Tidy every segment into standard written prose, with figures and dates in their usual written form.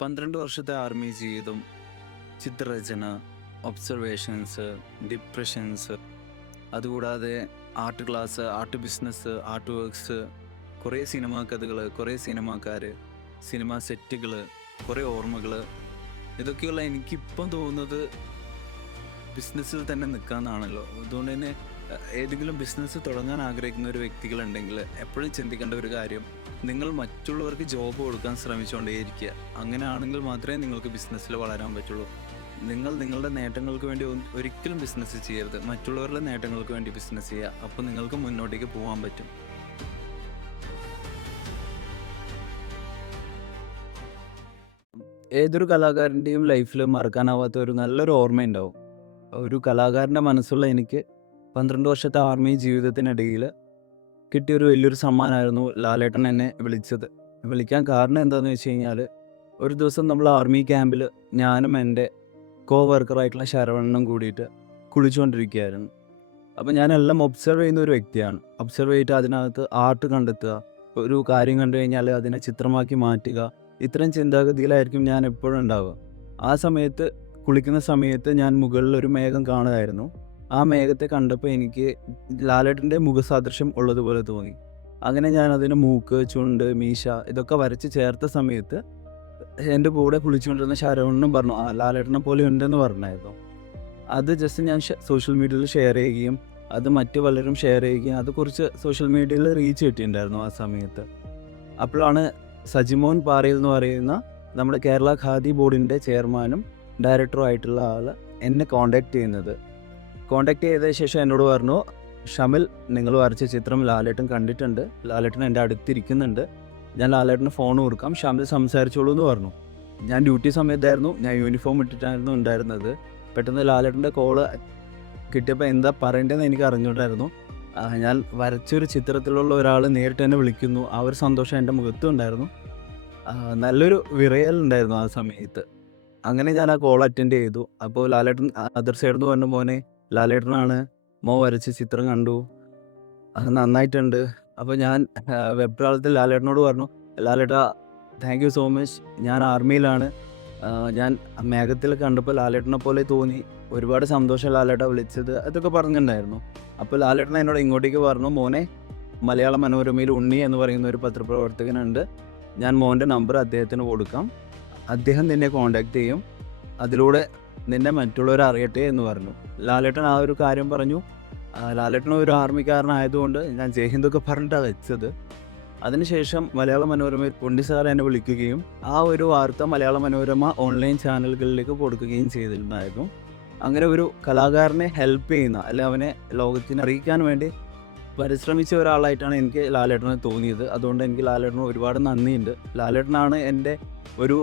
12 വർഷത്തെ ആർമി ജീവിതം, ചിത്രരചന, ഒബ്സർവേഷൻസ്, ഡിപ്രഷൻസ്, അതുകൂടാതെ art class, art business, art works, കുറേ സിനിമാ കഥകൾ, കുറേ സിനിമാക്കാർ, സിനിമാ സെറ്റുകൾ, കുറേ ഓർമ്മകൾ, ഇതൊക്കെയുള്ള എനിക്കിപ്പം തോന്നുന്നത് ബിസിനസ്സിൽ തന്നെ നിൽക്കാമെന്നാണല്ലോ. അതുകൊണ്ട് തന്നെ ഏതെങ്കിലും ബിസിനസ് തുടങ്ങാൻ ആഗ്രഹിക്കുന്ന ഒരു വ്യക്തികളുണ്ടെങ്കിൽ എപ്പോഴും ചിന്തിക്കേണ്ട ഒരു കാര്യം, നിങ്ങൾ മറ്റുള്ളവർക്ക് ജോബ് കൊടുക്കാൻ ശ്രമിച്ചുകൊണ്ടേയിരിക്കുക. അങ്ങനെയാണെങ്കിൽ മാത്രമേ നിങ്ങൾക്ക് ബിസിനസ്സിൽ വളരാൻ പറ്റുള്ളൂ. നിങ്ങൾ നിങ്ങളുടെ നേട്ടങ്ങൾക്ക് വേണ്ടി ഒരിക്കലും ബിസിനസ് ചെയ്യരുത്. മറ്റുള്ളവരുടെ നേട്ടങ്ങൾക്ക് വേണ്ടി ബിസിനസ് ചെയ്യുക. അപ്പോൾ നിങ്ങൾക്ക് മുന്നോട്ടേക്ക് പോകാൻ പറ്റും. ഏതൊരു കലാകാരൻ്റെയും ലൈഫിൽ മറക്കാനാവാത്ത ഒരു നല്ലൊരു ഓർമ്മയുണ്ടാവും. ഒരു കലാകാരൻ്റെ മനസ്സുള്ള എനിക്ക് 12 വർഷത്തെ ആർമി ജീവിതത്തിനിടയിൽ കിട്ടിയൊരു വലിയൊരു സമ്മാനമായിരുന്നു ലാലേട്ടൻ എന്നെ വിളിക്കാൻ കാരണം എന്താണെന്ന് വെച്ച് കഴിഞ്ഞാൽ, ഒരു ദിവസം നമ്മൾ ആർമി ക്യാമ്പിൽ ഞാനും എൻ്റെ വർക്കറായിട്ടുള്ള ശരവണ്ണനും കൂടിയിട്ട് കുളിച്ചുകൊണ്ടിരിക്കുകയായിരുന്നു. അപ്പോൾ ഞാനെല്ലാം ഒബ്സർവ് ചെയ്യുന്ന ഒരു വ്യക്തിയാണ്. ഒബ്സർവ് ചെയ്തിട്ട് അതിനകത്ത് ആർട്ട് കണ്ടെത്തുക, ഒരു കാര്യം കണ്ടു കഴിഞ്ഞാൽ അതിനെ ചിത്രമാക്കി മാറ്റുക, ഇത്തരം ചിന്താഗതിയിലായിരിക്കും ഞാൻ എപ്പോഴും ഉണ്ടാവുക. ആ സമയത്ത് കുളിക്കുന്ന സമയത്ത് ഞാൻ മുകളിൽ ഒരു മേഘം കാണുമായിരുന്നു. ആ മേഘത്തെ കണ്ടപ്പോൾ എനിക്ക് ലാലേട്ടൻ്റെ മുഖസാദൃശ്യം ഉള്ളതുപോലെ തോന്നി. അങ്ങനെ ഞാൻ അതിന് മൂക്ക്, ചുണ്ട്, മീശ ഇതൊക്കെ വരച്ച് ചേർത്ത സമയത്ത് എൻ്റെ കൂടെ കുളിച്ചുകൊണ്ടിരുന്ന ശരവണ്ണനും പറഞ്ഞു, ലാലേട്ടനെ പോലെ ഉണ്ടെന്ന് പറഞ്ഞായിരുന്നു. അത് ജസ്റ്റ് ഞാൻ സോഷ്യൽ മീഡിയയിൽ ഷെയർ ചെയ്യുകയും അത് മറ്റു പലരും ഷെയർ ചെയ്യുകയും അത് കുറച്ച് സോഷ്യൽ മീഡിയയിൽ റീച്ച് കിട്ടിയിട്ടുണ്ടായിരുന്നു ആ സമയത്ത്. അപ്പോഴാണ് സജിമോൻ പാറയിൽ എന്ന് പറയുന്ന നമ്മുടെ കേരള ഖാദി ബോർഡിൻ്റെ ചെയർമാനും ഡയറക്ടറും ആയിട്ടുള്ള ആൾ എന്നെ കോൺടാക്റ്റ് ചെയ്യുന്നത്. കോൺടാക്റ്റ് ചെയ്ത ശേഷം എന്നോട് പറഞ്ഞു, ഷമിൽ, നിങ്ങൾ വരച്ച ചിത്രം ലാലേട്ടൻ കണ്ടിട്ടുണ്ട്, ലാലേട്ടൻ എൻ്റെ അടുത്തിരിക്കുന്നുണ്ട്, ഞാൻ ലാലേട്ടന് ഫോൺ കൊടുക്കാം, ഷമിൽ സംസാരിച്ചോളൂ എന്ന് പറഞ്ഞു. ഞാൻ ഡ്യൂട്ടി സമയത്തായിരുന്നു, ഞാൻ യൂണിഫോം ഇട്ടിട്ടായിരുന്നു ഉണ്ടായിരുന്നത്. പെട്ടെന്ന് ലാലേട്ടൻ്റെ കോള് കിട്ടിയപ്പോൾ എന്താ പറയേണ്ടതെന്ന് എനിക്ക് അറിഞ്ഞിട്ടായിരുന്നു. ഞാൻ വരച്ചൊരു ചിത്രത്തിലുള്ള ഒരാൾ നേരിട്ട് എന്നെ വിളിക്കുന്നു, ആ ഒരു സന്തോഷം എൻ്റെ മുഖത്തും ഉണ്ടായിരുന്നു. നല്ലൊരു വിറയലുണ്ടായിരുന്നു ആ സമയത്ത്. അങ്ങനെ ഞാൻ ആ കോൾ അറ്റൻഡ് ചെയ്തു. അപ്പോൾ ലാലേട്ടൻ അതർ സൈഡിൽ നിന്ന് പറഞ്ഞ, മോനെ ലാലേട്ടനാണ്, വരച്ച ചിത്രം കണ്ടു, അത് നന്നായിട്ടുണ്ട്. അപ്പോൾ ഞാൻ വെപ്രാളത്തിൽ ലാലേട്ടനോട് പറഞ്ഞു, ലാലേട്ടാ താങ്ക് യു സോ മച്ച്, ഞാൻ ആർമിയിലാണ്, ഞാൻ മേഘത്തിൽ കണ്ടപ്പോൾ ലാലേട്ടനെ പോലെ തോന്നി, ഒരുപാട് സന്തോഷം ലാലേട്ട വിളിച്ചത്, അതൊക്കെ പറഞ്ഞിട്ടുണ്ടായിരുന്നു. അപ്പോൾ ലാലേട്ടൻ എന്നോട് ഇങ്ങോട്ടേക്ക് പറഞ്ഞു, മോനെ മലയാള മനോരമയിൽ ഉണ്ണി എന്ന് പറയുന്ന ഒരു പത്രപ്രവർത്തകനുണ്ട്, ഞാൻ മോൻ്റെ നമ്പർ അദ്ദേഹത്തിന് കൊടുക്കാം, അദ്ദേഹം നിന്നെ കോൺടാക്റ്റ് ചെയ്യും, അതിലൂടെ നിന്നെ മറ്റുള്ളവർ അറിയട്ടെ എന്ന് പറഞ്ഞു. ലാലേട്ടൻ ആ ഒരു കാര്യം പറഞ്ഞു. ലാലേട്ടൻ ഒരു ആർമിക്കാരനായതുകൊണ്ട് ഞാൻ ജയ്ഹിന്ദൊക്കെ പറഞ്ഞിട്ടാണ് വെച്ചത്. അതിനുശേഷം മലയാള മനോരമയിൽ ഉണ്ണി സാർ എന്നെ വിളിക്കുകയും ആ ഒരു വാർത്ത മലയാള മനോരമ ഓൺലൈൻ ചാനലുകളിലേക്ക് കൊടുക്കുകയും ചെയ്തിട്ടുണ്ടായിരുന്നു. അങ്ങനെ ഒരു കലാകാരനെ ഹെൽപ്പ് ചെയ്യുന്ന, അല്ലെ അവനെ ലോകത്തിന് അറിയിക്കാൻ വേണ്ടി പരിശ്രമിച്ച ഒരാളായിട്ടാണ് എനിക്ക് ലാലേട്ടനെ തോന്നിയത്. അതുകൊണ്ട് എനിക്ക് ലാലേട്ടന് ഒരുപാട് നന്ദിയുണ്ട്. ലാലേട്ടനാണ് എൻ്റെ ഒരു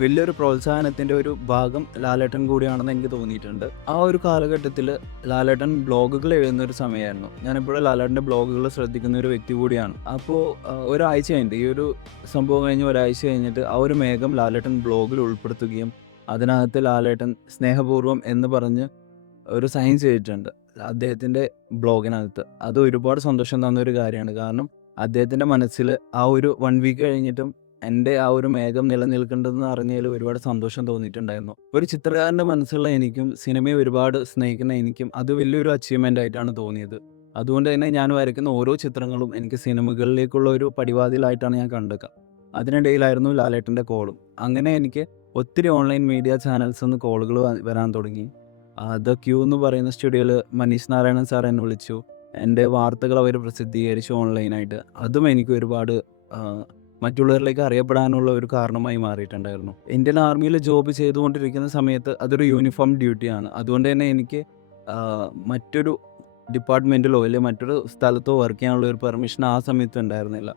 വലിയൊരു പ്രോത്സാഹനത്തിൻ്റെ ഒരു ഭാഗം ലാലേട്ടൻ കൂടിയാണെന്ന് എനിക്ക് തോന്നിയിട്ടുണ്ട്. ആ ഒരു കാലഘട്ടത്തിൽ ലാലേട്ടൻ ബ്ലോഗുകൾ എഴുതുന്നൊരു സമയമായിരുന്നു. ഞാനിപ്പോഴും ലാലേട്ടൻ്റെ ബ്ലോഗുകൾ ശ്രദ്ധിക്കുന്ന ഒരു വ്യക്തി കൂടിയാണ്. അപ്പോൾ ഒരാഴ്ച കഴിഞ്ഞിട്ട്, ഈ ഒരു സംഭവം കഴിഞ്ഞ് ഒരാഴ്ച കഴിഞ്ഞിട്ട് ആ ഒരു മേഘം ലാലേട്ടൻ ബ്ലോഗിൽ ഉൾപ്പെടുത്തുകയും അതിനകത്ത് ലാലേട്ടൻ സ്നേഹപൂർവ്വം എന്ന് പറഞ്ഞ് ഒരു സൈൻ ചെയ്തിട്ടുണ്ട് അദ്ദേഹത്തിൻ്റെ ബ്ലോഗിനകത്ത്. അത് ഒരുപാട് സന്തോഷം തന്നൊരു കാര്യമാണ്. കാരണം അദ്ദേഹത്തിൻ്റെ മനസ്സിൽ ആ ഒരു 1 വീക്ക് കഴിഞ്ഞിട്ടും എൻ്റെ ആ ഒരു മേഘം നിലനിൽക്കേണ്ടതെന്ന് അറിഞ്ഞതിൽ ഒരുപാട് സന്തോഷം തോന്നിയിട്ടുണ്ടായിരുന്നു. ഒരു ചിത്രകാരൻ്റെ മനസ്സുള്ള എനിക്കും സിനിമയെ ഒരുപാട് സ്നേഹിക്കുന്ന എനിക്കും അത് വലിയൊരു അച്ചീവ്മെൻ്റ് ആയിട്ടാണ് തോന്നിയത്. അതുകൊണ്ട് തന്നെ ഞാൻ വരയ്ക്കുന്ന ഓരോ ചിത്രങ്ങളും എനിക്ക് സിനിമകളിലേക്കുള്ള ഒരു പടിവാതിലായിട്ടാണ് ഞാൻ കണ്ടത്. അതിനിടയിലായിരുന്നു ലാലേട്ടൻ്റെ കോളും. അങ്ങനെ എനിക്ക് ഒത്തിരി ഓൺലൈൻ മീഡിയ ചാനൽസ് നിന്ന് കോളുകൾ വരാൻ തുടങ്ങി. ദ ക്യൂ എന്ന് പറയുന്ന സ്റ്റുഡിയോയിൽ മനീഷ് നാരായണൻ സാർ എന്നെ വിളിച്ചു. എൻ്റെ വാർത്തകൾ അവർ പ്രസിദ്ധീകരിച്ചു ഓൺലൈനായിട്ട്. അതും എനിക്ക് ഒരുപാട് മറ്റുള്ളവരിലേക്ക് അറിയപ്പെടാനുള്ള ഒരു കാരണമായി മാറിയിട്ടുണ്ടായിരുന്നു. ഇന്ത്യൻ ആർമിയിൽ ജോബ് ചെയ്തുകൊണ്ടിരിക്കുന്ന സമയത്ത് അതൊരു യൂണിഫോം ഡ്യൂട്ടിയാണ്. അതുകൊണ്ട് തന്നെ എനിക്ക് മറ്റൊരു ഡിപ്പാർട്ട്മെൻറ്റിലോ അല്ലെങ്കിൽ മറ്റൊരു സ്ഥലത്തോ വർക്ക് ചെയ്യാനുള്ള ഒരു പെർമിഷൻ ആ സമയത്ത് ഉണ്ടായിരുന്നില്ല.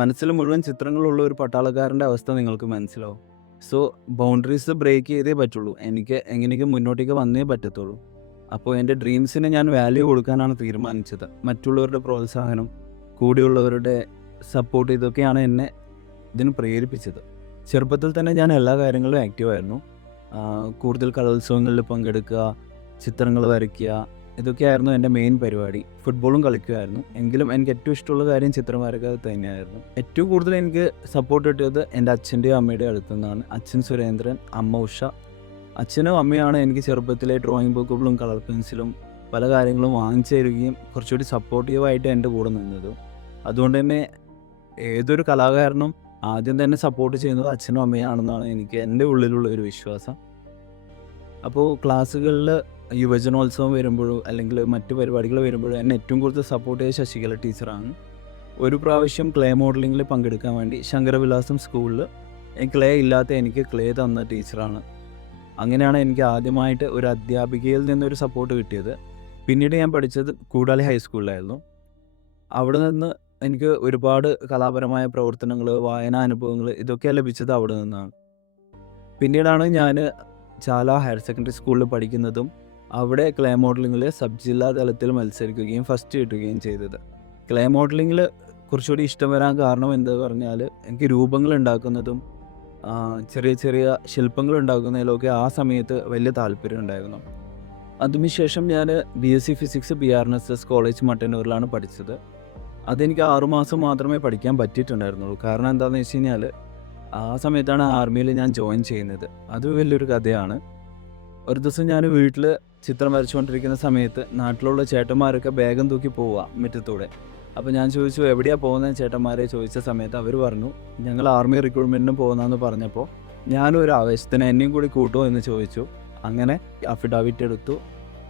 മനസ്സിൽ മുഴുവൻ ചിത്രങ്ങളുള്ള ഒരു പട്ടാളക്കാരൻ്റെ അവസ്ഥ നിങ്ങൾക്ക് മനസ്സിലാവും. സോ ബൗണ്ടറീസ് ബ്രേക്ക് ചെയ്തേ പറ്റുള്ളൂ. എനിക്ക് എങ്ങനെയൊക്കെ മുന്നോട്ടേക്ക് വന്നേ പറ്റത്തുള്ളൂ. അപ്പോൾ എൻ്റെ ഡ്രീംസിന് ഞാൻ വാല്യൂ കൊടുക്കാനാണ് തീരുമാനിച്ചത്. മറ്റുള്ളവരുടെ പ്രോത്സാഹനം, കൂടെയുള്ളവരുടെ സപ്പോർട്ട്, ഇതൊക്കെയാണ് എന്നെ ഇതിന് പ്രേരിപ്പിച്ചത്. ചെറുപ്പത്തിൽ തന്നെ ഞാൻ എല്ലാ കാര്യങ്ങളിലും ആക്റ്റീവായിരുന്നു. കൂടുതൽ കലോത്സവങ്ങളിൽ പങ്കെടുക്കുക, ചിത്രങ്ങൾ വരയ്ക്കുക, ഇതൊക്കെയായിരുന്നു എൻ്റെ മെയിൻ പരിപാടി. ഫുട്ബോളും കളിക്കുമായിരുന്നു. എങ്കിലും എനിക്ക് ഏറ്റവും ഇഷ്ടമുള്ള കാര്യം ചിത്രം വരക്കുക തന്നെയായിരുന്നു. ഏറ്റവും കൂടുതൽ എനിക്ക് സപ്പോർട്ട് കിട്ടിയത് എൻ്റെ അച്ഛൻ്റെയും അമ്മയുടെയും അടുത്തു നിന്നാണ്. അച്ഛൻ സുരേന്ദ്രൻ, അമ്മ ഉഷ. അച്ഛനും അമ്മയാണ് എനിക്ക് ചെറുപ്പത്തിലെ ഡ്രോയിങ് ബുക്കുകളും കളർ പെൻസിലും പല കാര്യങ്ങളും വാങ്ങിച്ചു തരികയും കുറച്ചുകൂടി സപ്പോർട്ടീവായിട്ട് എൻ്റെ കൂടെ നിന്നത്. അതുകൊണ്ട് തന്നെ ഏതൊരു കലാകാരനും ആദ്യം തന്നെ സപ്പോർട്ട് ചെയ്യുന്നത് അച്ഛനും അമ്മയാണെന്നാണ് എനിക്ക് എൻ്റെ ഉള്ളിലുള്ള ഒരു വിശ്വാസം. അപ്പോൾ ക്ലാസ്സുകളിൽ യുവജനോത്സവം വരുമ്പോഴോ അല്ലെങ്കിൽ മറ്റു പരിപാടികൾ വരുമ്പോഴോ എന്നെ ഏറ്റവും കൂടുതൽ സപ്പോർട്ട് ചെയ്ത ശശികല ടീച്ചറാണ്. ഒരു പ്രാവശ്യം ക്ലേ മോഡലിങ്ങിൽ പങ്കെടുക്കാൻ വേണ്ടി ശങ്കരവിലാസം സ്കൂളിൽ ക്ലേ ഇല്ലാത്ത എനിക്ക് ക്ലേ തന്ന ടീച്ചറാണ്. അങ്ങനെയാണ് എനിക്ക് ആദ്യമായിട്ട് ഒരു അധ്യാപികയിൽ നിന്നൊരു സപ്പോർട്ട് കിട്ടിയത്. പിന്നീട് ഞാൻ പഠിച്ചത് കൂടാളി ഹൈസ്കൂളിലായിരുന്നു. അവിടെ നിന്ന് എനിക്ക് ഒരുപാട് കലാപരമായ പ്രവർത്തനങ്ങൾ, വായനാ അനുഭവങ്ങൾ ഇതൊക്കെ ലഭിച്ചത് അവിടെ നിന്നാണ്. പിന്നീടാണ് ഞാൻ ചാല ഹയർ സെക്കൻഡറി സ്കൂളിൽ പഠിക്കുന്നതും അവിടെ ക്ലേ മോഡലിങ്ങിൽ സബ് ജില്ലാ തലത്തിൽ മത്സരിക്കുകയും ഫസ്റ്റ് കിട്ടുകയും ചെയ്തത്. ക്ലേ മോഡലിങ്ങിൽ കുറച്ചുകൂടി ഇഷ്ടം വരാൻ കാരണം എന്താ പറഞ്ഞാൽ എനിക്ക് രൂപങ്ങൾ ഉണ്ടാക്കുന്നതും ചെറിയ ചെറിയ ശില്പങ്ങൾ ഉണ്ടാക്കുന്നതിലൊക്കെ ആ സമയത്ത് വലിയ താല്പര്യം ഉണ്ടായിരുന്നു. അതിനുശേഷം ഞാൻ BSc ഫിസിക്സ് PRNSS കോളേജ് മട്ടന്നൂരിലാണ് പഠിച്ചത്. അതെനിക്ക് 6 മാസം മാത്രമേ പഠിക്കാൻ പറ്റിയിട്ടുണ്ടായിരുന്നുള്ളൂ. കാരണം എന്താണെന്ന് വെച്ച് കഴിഞ്ഞാൽ ആ സമയത്താണ് ആർമിയിൽ ഞാൻ ജോയിൻ ചെയ്യുന്നത്. അത് വലിയൊരു കഥയാണ്. ഒരു ദിവസം ഞാൻ വീട്ടിൽ ചിത്രം വരച്ചുകൊണ്ടിരിക്കുന്ന സമയത്ത് നാട്ടിലുള്ള ചേട്ടന്മാരൊക്കെ ബാഗും തൂക്കി പോവുക മുറ്റത്തൂടെ. അപ്പോൾ ഞാൻ ചോദിച്ചു, എവിടെയാണ് പോകുന്നത് ചേട്ടന്മാരെ ചോദിച്ച സമയത്ത് അവർ പറഞ്ഞു, ഞങ്ങൾ ആർമി റിക്രൂട്ട്മെൻറ്റിന് പോകുന്നതെന്ന് പറഞ്ഞപ്പോൾ ഞാനും ഒരു ആവേശത്തിന് എന്നെയും കൂടി കൂട്ടുമോ എന്ന് ചോദിച്ചു. അങ്ങനെ അഫിഡാവിറ്റ് എടുത്തു.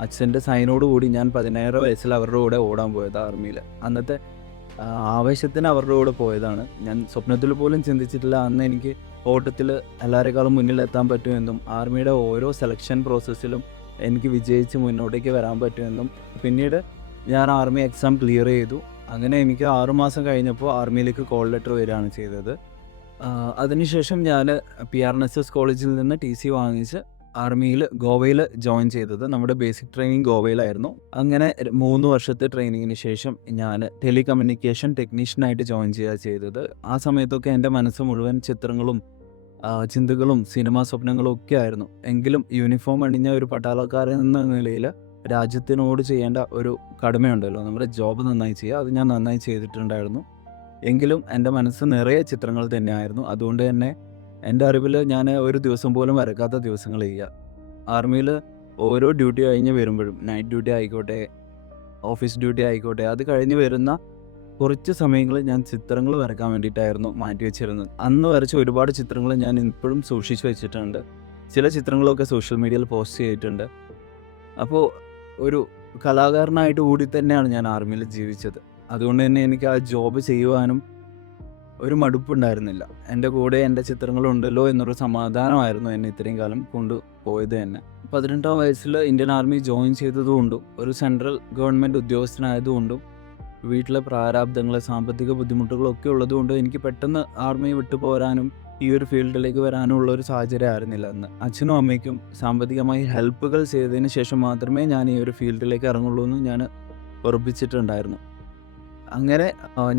അച്ഛൻ്റെ സൈനോട് കൂടി ഞാൻ 17 വയസ്സിൽ അവരുടെ കൂടെ ഓടാൻ പോയത് ആർമിയിൽ. അന്നത്തെ ആവേശത്തിന് അവരുടെ കൂടെ പോയതാണ്. ഞാൻ സ്വപ്നത്തിൽ പോലും ചിന്തിച്ചിട്ടില്ല അന്ന് എനിക്ക് ഓട്ടത്തിൽ എല്ലാവരെക്കാളും മുന്നിലെത്താൻ പറ്റുമെന്നും ആർമിയുടെ ഓരോ സെലക്ഷൻ പ്രോസസ്സിലും എനിക്ക് വിജയിച്ച് മുന്നോട്ടേക്ക് വരാൻ പറ്റുമെന്നും. പിന്നീട് ഞാൻ ആർമി എക്സാം ക്ലിയർ ചെയ്തു. അങ്ങനെ എനിക്ക് 6 മാസം കഴിഞ്ഞപ്പോൾ ആർമിയിലേക്ക് കോൾ ലെറ്റർ വരികയാണ് ചെയ്തത്. അതിനുശേഷം ഞാൻ PRNSS കോളേജിൽ നിന്ന് TC വാങ്ങിച്ച് ആർമിയിൽ ഗോവയിൽ ജോയിൻ ചെയ്തത്. നമ്മുടെ ബേസിക് ട്രെയിനിങ് ഗോവയിലായിരുന്നു. അങ്ങനെ 3 വർഷത്തെ ട്രെയിനിങ്ങിന് ശേഷം ഞാൻ ടെലികമ്മ്യൂണിക്കേഷൻ ടെക്നീഷ്യനായിട്ട് ജോയിൻ ചെയ്യുക ചെയ്തത്. ആ സമയത്തൊക്കെ എൻ്റെ മനസ്സ് മുഴുവൻ ചിത്രങ്ങളും ചിന്തകളും സിനിമാ സ്വപ്നങ്ങളും ഒക്കെ ആയിരുന്നു. എങ്കിലും യൂണിഫോം അണിഞ്ഞ ഒരു പട്ടാളക്കാരൻ എന്ന നിലയിൽ രാജ്യത്തിനോട് ചെയ്യേണ്ട ഒരു കടമയുണ്ടല്ലോ, നമ്മുടെ ജോബ് നന്നായി ചെയ്യുക. അത് ഞാൻ നന്നായി ചെയ്തിട്ടുണ്ടായിരുന്നു. എങ്കിലും എൻ്റെ മനസ്സ് നിറയെ ചിത്രങ്ങൾ തന്നെയായിരുന്നു. അതുകൊണ്ട് തന്നെ എൻ്റെ അറിവിൽ ഞാൻ ഒരു ദിവസം പോലും വരക്കാത്ത ദിവസങ്ങളില്ല. ആർമിയിൽ ഓരോ ഡ്യൂട്ടി കഴിഞ്ഞ് വരുമ്പോഴും, നൈറ്റ് ഡ്യൂട്ടി ആയിക്കോട്ടെ, ഓഫീസ് ഡ്യൂട്ടി ആയിക്കോട്ടെ, അത് കഴിഞ്ഞ് വരുന്ന കുറച്ച് സമയങ്ങൾ ഞാൻ ചിത്രങ്ങൾ വരക്കാൻ വേണ്ടിയിട്ടായിരുന്നു മാറ്റി വെച്ചിരുന്നത്. അന്ന് വരച്ച ഒരുപാട് ചിത്രങ്ങൾ ഞാൻ ഇപ്പോഴും സൂക്ഷിച്ച് വെച്ചിട്ടുണ്ട്. ചില ചിത്രങ്ങളൊക്കെ സോഷ്യൽ മീഡിയയിൽ പോസ്റ്റ് ചെയ്തിട്ടുണ്ട്. അപ്പോൾ ഒരു കലാകാരനായിട്ട് കൂടി തന്നെയാണ് ഞാൻ ആർമിയിൽ ജീവിച്ചത്. അതുകൊണ്ട് തന്നെ എനിക്ക് ആ ജോബ് ചെയ്യുവാനും ഒരു മടുപ്പുണ്ടായിരുന്നില്ല. എൻ്റെ കൂടെ എൻ്റെ ചിത്രങ്ങളുണ്ടല്ലോ എന്നൊരു സമാധാനമായിരുന്നു എന്നെ ഇത്രയും കാലം കൊണ്ടുപോയത് തന്നെ. 18ാം വയസ്സിൽ ഇന്ത്യൻ ആർമി ജോയിൻ ചെയ്തതുകൊണ്ടും ഒരു സെൻട്രൽ ഗവൺമെൻറ് ഉദ്യോഗസ്ഥനായതുകൊണ്ടും വീട്ടിലെ പ്രാരാബ്ദങ്ങൾ, സാമ്പത്തിക ബുദ്ധിമുട്ടുകളൊക്കെ ഉള്ളതുകൊണ്ട് എനിക്ക് പെട്ടെന്ന് ആർമി വിട്ടു പോരാനും ഈ ഒരു ഫീൽഡിലേക്ക് വരാനുള്ള ഒരു സാഹചര്യം ആയിരുന്നില്ല അന്ന്. അച്ഛനും അമ്മയ്ക്കും സാമ്പത്തികമായി ഹെൽപ്പുകൾ ചെയ്തതിന് ശേഷം മാത്രമേ ഞാൻ ഈ ഒരു ഫീൽഡിലേക്ക് ഇറങ്ങുള്ളൂ എന്ന് ഞാൻ ഉറപ്പിച്ചിട്ടുണ്ടായിരുന്നു. അങ്ങനെ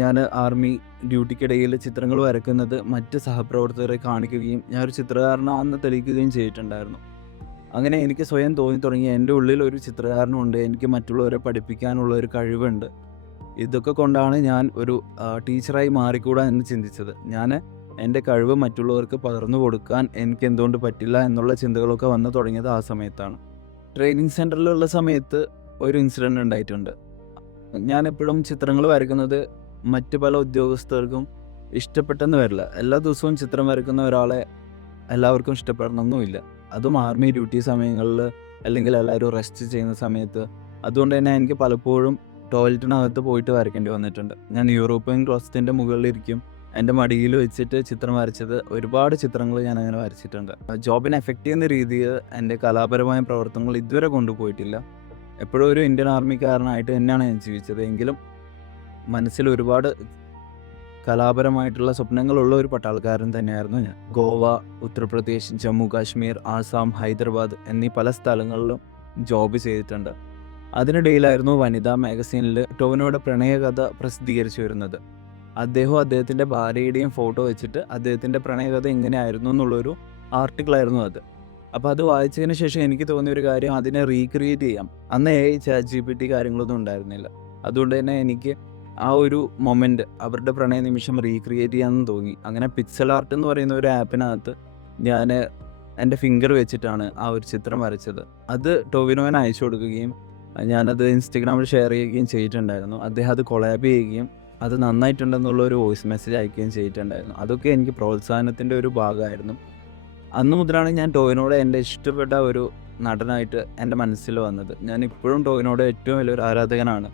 ഞാൻ ആർമി ഡ്യൂട്ടിക്കിടയിൽ ചിത്രങ്ങൾ വരയ്ക്കുന്നത് മറ്റ് സഹപ്രവർത്തകരെ കാണിക്കുകയും ഞാനൊരു ചിത്രകാരനാണെന്ന് തെളിയിക്കുകയും ചെയ്തിട്ടുണ്ടായിരുന്നു. അങ്ങനെ എനിക്ക് സ്വയം തോന്നി തുടങ്ങി, എൻ്റെ ഉള്ളിൽ ഒരു ചിത്രകാരനുണ്ട്, എനിക്ക് മറ്റുള്ളവരെ പഠിപ്പിക്കാനുള്ള ഒരു കഴിവുണ്ട്. ഇതൊക്കെ കൊണ്ടാണ് ഞാൻ ഒരു ടീച്ചറായി മാറിക്കൂടാ എന്ന് ചിന്തിച്ചത്. ഞാൻ എൻ്റെ കഴിവ് മറ്റുള്ളവർക്ക് പകർന്നു കൊടുക്കാൻ എനിക്ക് എന്തുകൊണ്ട് പറ്റില്ല എന്നുള്ള ചിന്തകളൊക്കെ വന്നു തുടങ്ങിയത് ആ സമയത്താണ്. ട്രെയിനിങ് സെൻറ്ററിലുള്ള സമയത്ത് ഒരു ഇൻസിഡൻറ്റ് ഉണ്ടായിട്ടുണ്ട്. ഞാൻ എപ്പോഴും ചിത്രങ്ങൾ വരയ്ക്കുന്നത് മറ്റ് പല ഉദ്യോഗസ്ഥർക്കും ഇഷ്ടപ്പെട്ടെന്ന് വരില്ല. എല്ലാ ദിവസവും ചിത്രം വരയ്ക്കുന്ന ഒരാളെ എല്ലാവർക്കും ഇഷ്ടപ്പെടണമെന്നുമില്ല. അതും ആർമി ഡ്യൂട്ടി സമയങ്ങളിൽ അല്ലെങ്കിൽ എല്ലാവരും റെസ്റ്റ് ചെയ്യുന്ന സമയത്ത്. അതുകൊണ്ട് തന്നെ എനിക്ക് പലപ്പോഴും ടോയ്ലറ്റിനകത്ത് പോയിട്ട് വരയ്ക്കേണ്ടി വന്നിട്ടുണ്ട്. ഞാൻ യൂറോപ്യൻ ക്ലോസറ്റിൻ്റെ മുകളിലിരിക്കും, എൻ്റെ മടിയിൽ വെച്ചിട്ട് ചിത്രം വരച്ചത് ഒരുപാട് ചിത്രങ്ങൾ ഞാൻ അങ്ങനെ വരച്ചിട്ടുണ്ട്. ജോബിനെ എഫക്റ്റ് ചെയ്യുന്ന രീതിയിൽ എൻ്റെ കലാപരമായ പ്രവർത്തനങ്ങൾ ഇതുവരെ കൊണ്ടുപോയിട്ടില്ല. എപ്പോഴും ഒരു ഇന്ത്യൻ ആർമിക്കാരനായിട്ട് തന്നെയാണ് ഞാൻ ജീവിച്ചത്. എങ്കിലും മനസ്സിൽ ഒരുപാട് കലാപരമായിട്ടുള്ള സ്വപ്നങ്ങളുള്ള ഒരു പട്ടാൾക്കാരൻ തന്നെയായിരുന്നു ഞാൻ. ഗോവ, ഉത്തർപ്രദേശ്, ജമ്മു കാശ്മീർ, ആസാം, ഹൈദരാബാദ് എന്നീ പല സ്ഥലങ്ങളിലും ജോബ് ചെയ്തിട്ടുണ്ട്. അതിനിടയിലായിരുന്നു വനിതാ മാഗസീനിൽ ടോവിനോയുടെ പ്രണയകഥ പ്രസിദ്ധീകരിച്ചു വരുന്നത്. അദ്ദേഹത്തിൻ്റെ ഭാര്യയുടെയും ഫോട്ടോ വെച്ചിട്ട് അദ്ദേഹത്തിൻ്റെ പ്രണയകഥ എങ്ങനെയായിരുന്നു എന്നുള്ളൊരു ആർട്ടിക്കിളായിരുന്നു അത്. അപ്പോൾ അത് വായിച്ചതിന് ശേഷം എനിക്ക് തോന്നിയ ഒരു കാര്യം, അതിനെ റീക്രിയേറ്റ് ചെയ്യാം. അന്ന് ChatGPT കാര്യങ്ങളൊന്നും ഉണ്ടായിരുന്നില്ല. അതുകൊണ്ട് തന്നെ എനിക്ക് ആ ഒരു മൊമെൻ്റ്, അവരുടെ പ്രണയ നിമിഷം റീക്രിയേറ്റ് ചെയ്യാമെന്ന് തോന്നി. അങ്ങനെ പിക്സൽ ആർട്ട് എന്ന് പറയുന്ന ഒരു ആപ്പിനകത്ത് ഞാൻ എൻ്റെ ഫിംഗർ വെച്ചിട്ടാണ് ആ ഒരു ചിത്രം വരച്ചത്. അത് ടോവിനോന് അയച്ചു കൊടുക്കുകയും ഞാനത് ഇൻസ്റ്റഗ്രാമിൽ ഷെയർ ചെയ്യുകയും ചെയ്തിട്ടുണ്ടായിരുന്നു. അദ്ദേഹം അത് കൊളാബ് ചെയ്യുകയും അത് നന്നായിട്ടുണ്ടെന്നുള്ള ഒരു വോയിസ് മെസ്സേജ് അയക്കുകയും ചെയ്തിട്ടുണ്ടായിരുന്നു. അതൊക്കെ എനിക്ക് പ്രോത്സാഹനത്തിൻ്റെ ഒരു ഭാഗമായിരുന്നു. അന്ന് മുതലാണ് ഞാൻ ടോവിനോട് എൻ്റെ ഇഷ്ടപ്പെട്ട ഒരു നടനായിട്ട് എൻ്റെ മനസ്സിൽ വന്നത്. ഞാൻ ഇപ്പോഴും ടോവിനോട് ഏറ്റവും വലിയൊരു ആരാധകനാണ്.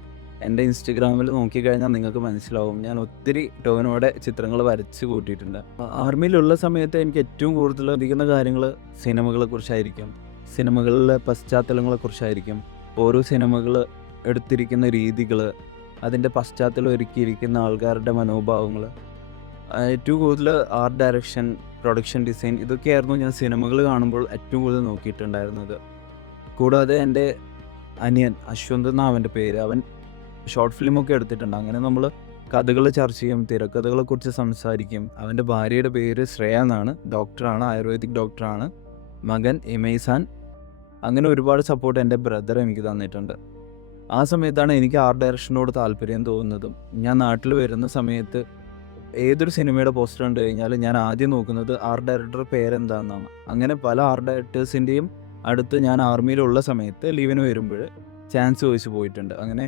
എൻ്റെ ഇൻസ്റ്റഗ്രാമിൽ നോക്കിക്കഴിഞ്ഞാൽ നിങ്ങൾക്ക് മനസ്സിലാവും, ഞാൻ ഒത്തിരി ടോവിനോടെ ചിത്രങ്ങൾ വരച്ച് കൂട്ടിയിട്ടുണ്ട്. ആർമിയിലുള്ള സമയത്ത് എനിക്ക് ഏറ്റവും കൂടുതൽ അറിയുന്ന കാര്യങ്ങൾ സിനിമകളെക്കുറിച്ചായിരിക്കും, സിനിമകളിലെ പശ്ചാത്തലങ്ങളെക്കുറിച്ചായിരിക്കും, ഓരോ സിനിമകൾ എടുത്തിരിക്കുന്ന രീതികൾ, അതിൻ്റെ പശ്ചാത്തലം ഒരുക്കിയിരിക്കുന്ന ആൾക്കാരുടെ മനോഭാവങ്ങൾ, ഏറ്റവും കൂടുതൽ ആർട്ട് ഡയറക്ഷൻ, പ്രൊഡക്ഷൻ ഡിസൈൻ, ഇതൊക്കെയായിരുന്നു ഞാൻ സിനിമകൾ കാണുമ്പോൾ ഏറ്റവും കൂടുതൽ നോക്കിയിട്ടുണ്ടായിരുന്നത്. കൂടാതെ എൻ്റെ അനിയൻ അശ്വന്ത് എന്നാണ് അവൻ്റെ പേര്, അവൻ ഷോർട്ട് ഫിലിമൊക്കെ എടുത്തിട്ടുണ്ട്. അങ്ങനെ നമ്മൾ കഥകൾ ചർച്ച ചെയ്യും, തിരക്കഥകളെക്കുറിച്ച് സംസാരിക്കും. അവൻ്റെ ഭാര്യയുടെ പേര് ശ്രേയ എന്നാണ്, ഡോക്ടറാണ്, ആയുർവേദിക് ഡോക്ടറാണ്. മകൻ ഇമൈസാൻ. അങ്ങനെ ഒരുപാട് സപ്പോർട്ട് എൻ്റെ ബ്രദർ എനിക്ക് തന്നിട്ടുണ്ട്. ആ സമയത്താണ് എനിക്ക് ആർട്ട് ഡയറക്ഷനോട് താല്പര്യം തോന്നുന്നതും. ഞാൻ നാട്ടിൽ വരുന്ന സമയത്ത് ഏതൊരു സിനിമയുടെ പോസ്റ്റർ കണ്ടു കഴിഞ്ഞാൽ ഞാൻ ആദ്യം നോക്കുന്നത് ആർട്ട് ഡയറക്ടറുടെ പേരെന്താണെന്നാണ്. അങ്ങനെ പല ആർട്ട് ഡയറക്ടേഴ്സിൻ്റെയും അടുത്ത് ഞാൻ ആർമിയിലുള്ള സമയത്ത് ലീവിന് വരുമ്പോൾ ചാൻസ് ചോദിച്ച് പോയിട്ടുണ്ട്. അങ്ങനെ